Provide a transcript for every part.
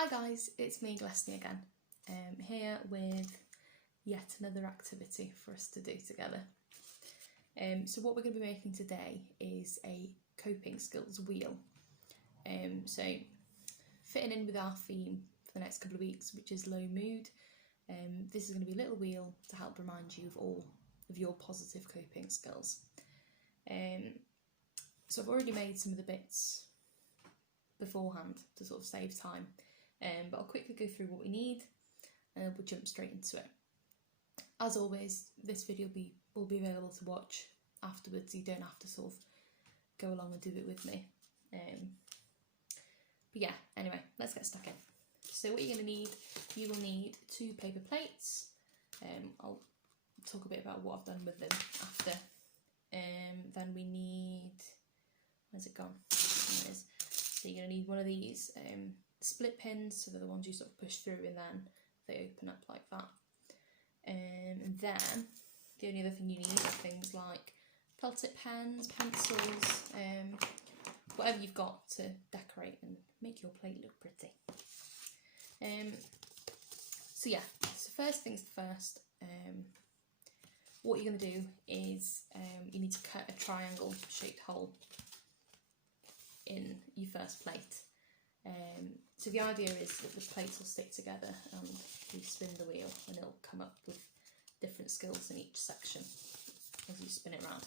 Hi guys, it's me Glesney again, here with yet another activity for us to do together. So what we're going to be making today is a coping skills wheel. So fitting in with our theme for the next couple of weeks, which is low mood, this is going to be a little wheel to help remind you of all of your positive coping skills. So I've already made some of the bits beforehand to sort of save time. But I'll quickly go through what we need and we'll jump straight into it. As always, this video will be available to watch afterwards, so you don't have to sort of go along and do it with me. But yeah, anyway, let's get stuck in. So what you're going to need, you will need 2 paper plates. I'll talk a bit about what I've done with them after. Then we need, where's it gone? There it is. So you're going to need one of these split pins, so they're the ones you sort of push through and then they open up like that. And then the only other thing you need are things like felt tip pens, pencils, whatever you've got to decorate and make your plate look pretty. So yeah, so first things first, what you're going to do is you need to cut a triangle shaped hole in your first plate. So the idea is that the plates will stick together and you spin the wheel and it'll come up with different skills in each section as you spin it around.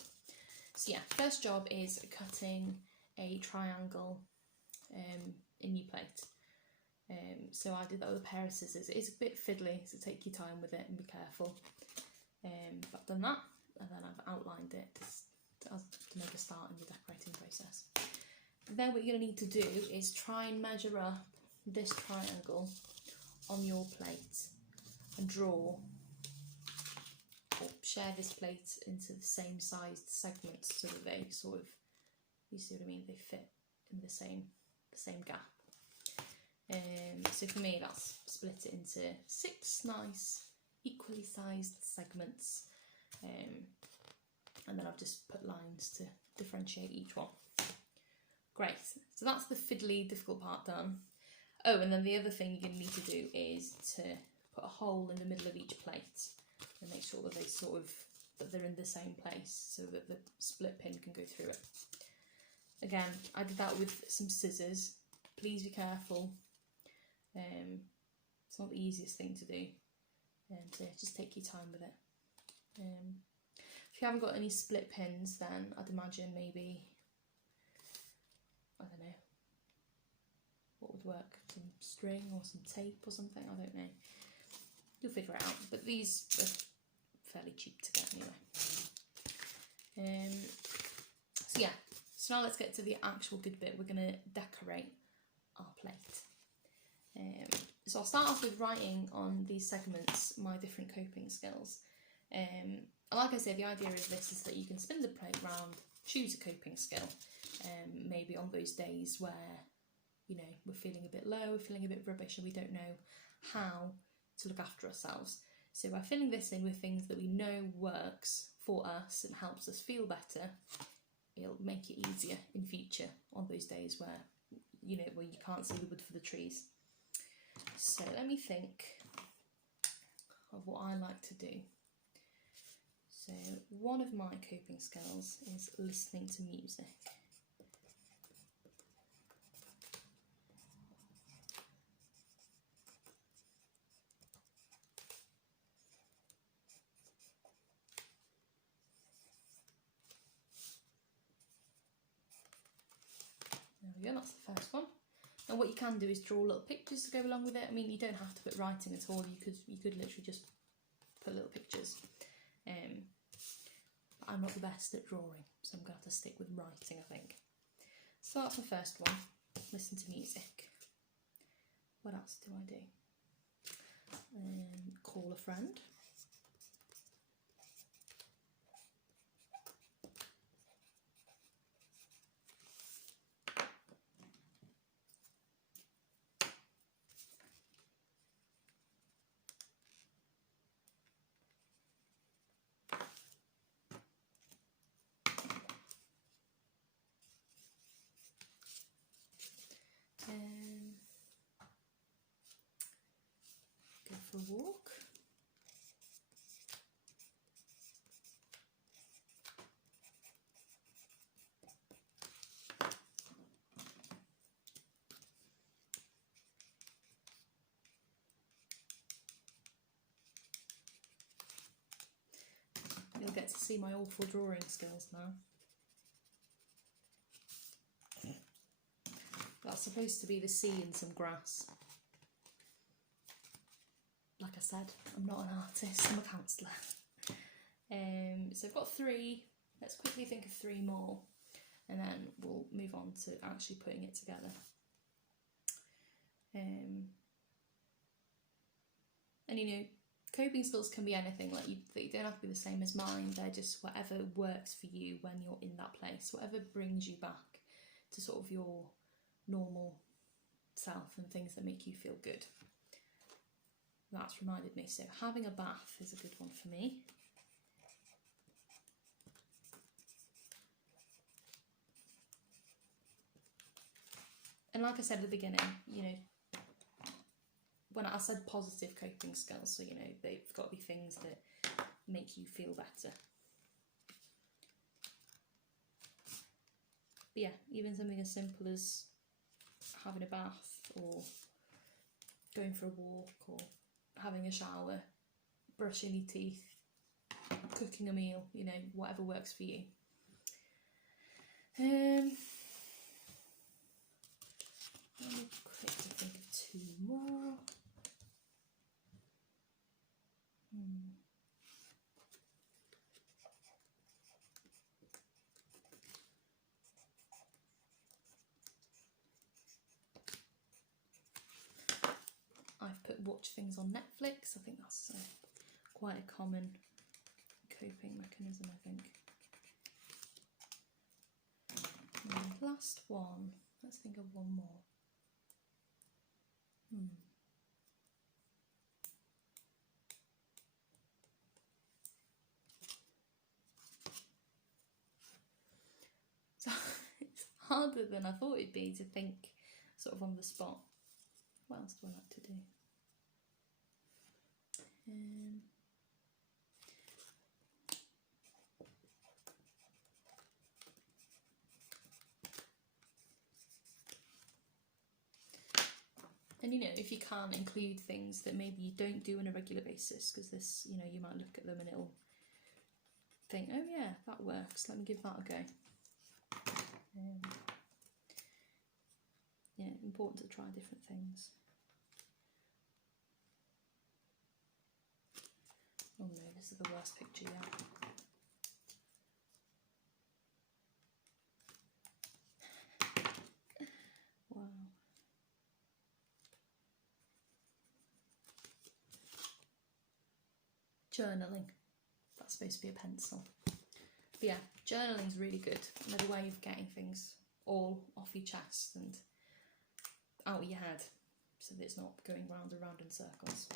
So yeah, first job is cutting a triangle in your plate. So I did that with a pair of scissors. It is a bit fiddly, so take your time with it and be careful. But I've done that and then I've outlined it to make a start in the decorating process. Then what you're going to need to do is try and measure up this triangle on your plate and draw or share this plate into the same sized segments so that they sort of, you see what I mean, they fit in the same gap. So for me that's split it into 6 nice equally sized segments, and then I've just put lines to differentiate each one. Great, so that's the fiddly, difficult part done. Oh, and then the other thing you're going to need to do is to put a hole in the middle of each plate and make sure that they're in the same place so that the split pin can go through it. Again, I did that with some scissors. Please be careful. It's not the easiest thing to do, so just take your time with it. If you haven't got any split pins, then I'd imagine maybe, I don't know, what would work? Some string or some tape or something, I don't know. You'll figure it out, but these are fairly cheap to get anyway. So yeah, so now let's get to the actual good bit. We're going to decorate our plate. So I'll start off with writing on these segments my different coping skills. And like I said, the idea of this is that you can spin the plate round, choose a coping skill. Maybe on those days where, you know, we're feeling a bit low, we're feeling a bit rubbish and we don't know how to look after ourselves. So by filling this in with things that we know works for us and helps us feel better, it'll make it easier in future on those days where, you know, where you can't see the wood for the trees. So let me think of what I like to do. So one of my coping skills is listening to music. There we go, that's the first one. And what you can do is draw little pictures to go along with it. I mean, you don't have to put writing at all. You could literally just put little pictures. But I'm not the best at drawing, so I'm going to have to stick with writing, I think. So that's the first one. Listen to music. What else do I do? Call a friend. for a walk. You'll get to see my awful drawing skills now. That's supposed to be the sea and some grass. Like I said, I'm not an artist, I'm a counsellor. So I've got 3. Let's quickly think of 3 more, and then we'll move on to actually putting it together. And you know, coping skills can be anything. Like they don't have to be the same as mine. They're just whatever works for you when you're in that place, whatever brings you back to sort of your normal self and things that make you feel good. That's reminded me. So having a bath is a good one for me. And like I said at the beginning, you know, when I said positive coping skills, so you know, they've got to be things that make you feel better. But yeah, even something as simple as having a bath, or going for a walk, or having a shower, brushing your teeth, cooking a meal, you know, whatever works for you. Let me quickly think of 2 more. I've put watch things on Netflix. I think that's quite a common coping mechanism, I think. And the last one, let's think of one more. So it's harder than I thought it'd be to think sort of on the spot. What else do I like to do? And you know, if you can't include things that maybe you don't do on a regular basis, because this, you know, you might look at them and it'll think, oh yeah, that works, let me give that a go. Yeah, important to try different things. Oh no, this is the worst picture yet. Wow. Journaling. That's supposed to be a pencil. But yeah, journaling is really good. Another way of getting things all off your chest and out of your head, so that it's not going round and round in circles.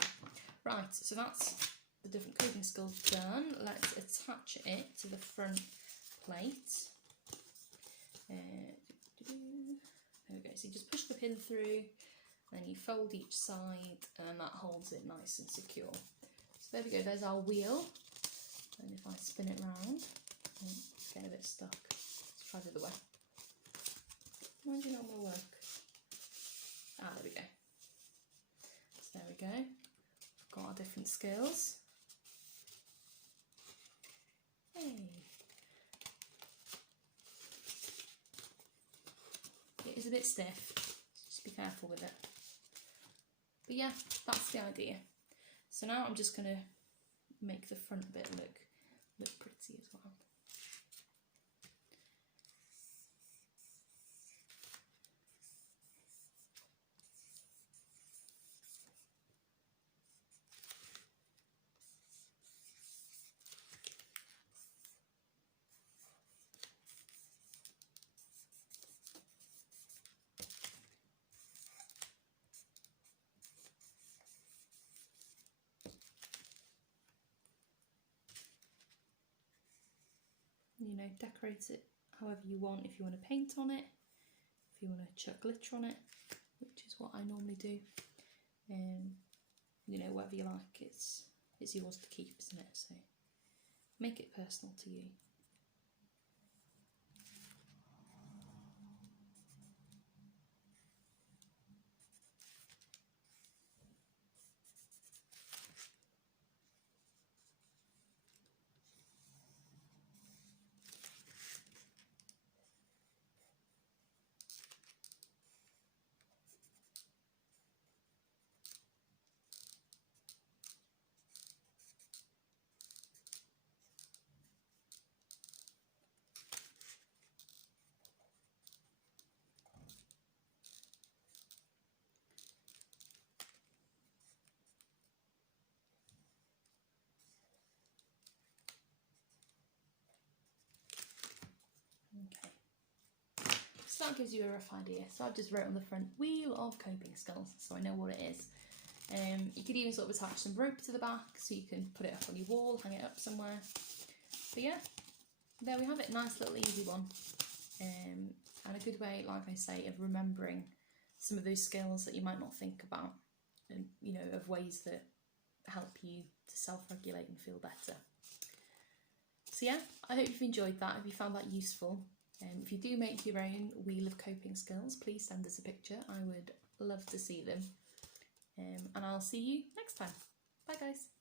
Right, so that's the different coping skills done. Let's attach it to the front plate. There we go. So you just push the pin through, and you fold each side, and that holds it nice and secure. So there we go. There's our wheel. And if I spin it round, it's getting a bit stuck. Let's try the other way. Why do you not want to work? Ah, there we go. So there we go. We've got our different skills. Hey. It is a bit stiff, just be careful with it. But yeah, that's the idea. So now I'm just going to make the front bit look pretty as well. You know, decorate it however you want. If you want to paint on it, if you want to chuck glitter on it, which is what I normally do. you know, whatever you like, it's yours to keep, isn't it? So make it personal to you. Okay, so that gives you a rough idea. So I've just wrote on the front, wheel of coping skills, so I know what it is. You could even sort of attach some rope to the back so you can put it up on your wall, hang it up somewhere. But yeah, there we have it, nice little easy one. And a good way, like I say, of remembering some of those skills that you might not think about, and you know, of ways that help you to self-regulate and feel better. So yeah, I hope you've enjoyed that, if you found that useful. If you do make your own wheel of coping skills, please send us a picture, I would love to see them. And I'll see you next time. Bye guys.